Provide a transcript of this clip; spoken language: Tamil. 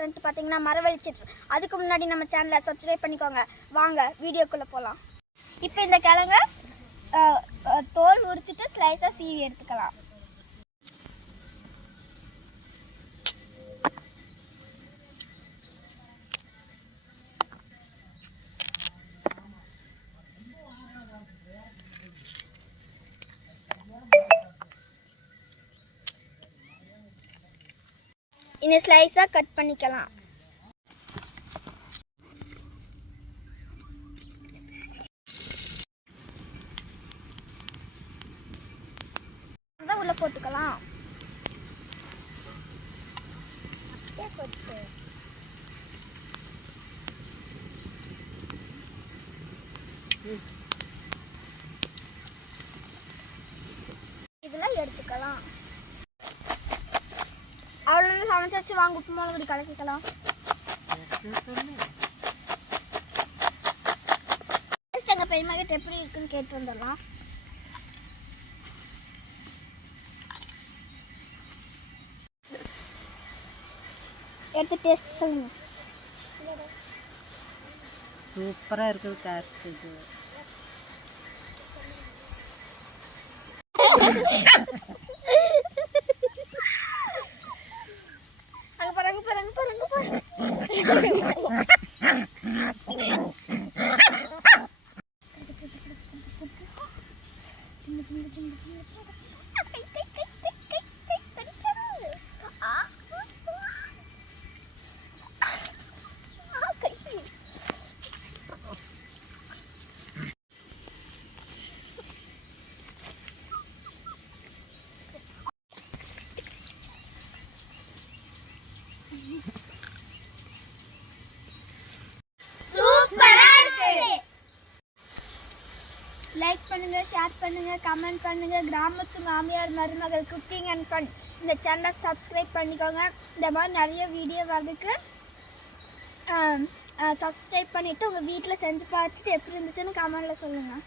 போகிறேன்ட்டு பார்த்தீங்கன்னா மரவள்ளி சிப்ஸ். அதுக்கு முன்னாடி நம்ம சேனலை சப்ஸ்கிரைப் பண்ணிக்கோங்க. வாங்க வீடியோக்குள்ளே போகலாம். இப்போ இந்த கிழங்க தோல் உரிச்சிட்டு ஸ்லைஸாக சீவி எடுத்துக்கலாம். இந்த ஸ்லைஸாக கட் பண்ணிக்கலாம். உள்ள போட்டுக்கலாம். இதெல்லாம் எடுத்துக்கலாம். அவ்வளோ சமைச்சாச்சு. வாங்க உப்பு மிளகு கலக்கிக்கலாம். எங்கள் பெரியமாக்கிட்ட எப்படி இருக்குன்னு கேட்டு வந்துடலாம். எடுத்து டேஸ்ட் சொல்லுங்க. சூப்பராக இருக்குது. காசு அங்கே பாருங்க பாருங்க பாருங்க பாருங்க. லைக் பண்ணுங்க, ஷேர் பண்ணுங்க, கமெண்ட் பண்ணுங்க. கிராமத்து மாமியார் மருமகள் குக்கிங் அண்ட் ஃபன் இந்த சேனலை சப்ஸ்கிரைப் பண்ணிக்கோங்க. இந்த மாதிரி நிறைய வீடியோ வரதுக்கு சப்ஸ்கிரைப் பண்ணிவிட்டு உங்கள் வீட்டில் செஞ்சு பார்த்துட்டு எப்படி இருந்துச்சுன்னு கமெண்டில் சொல்லுங்கள்.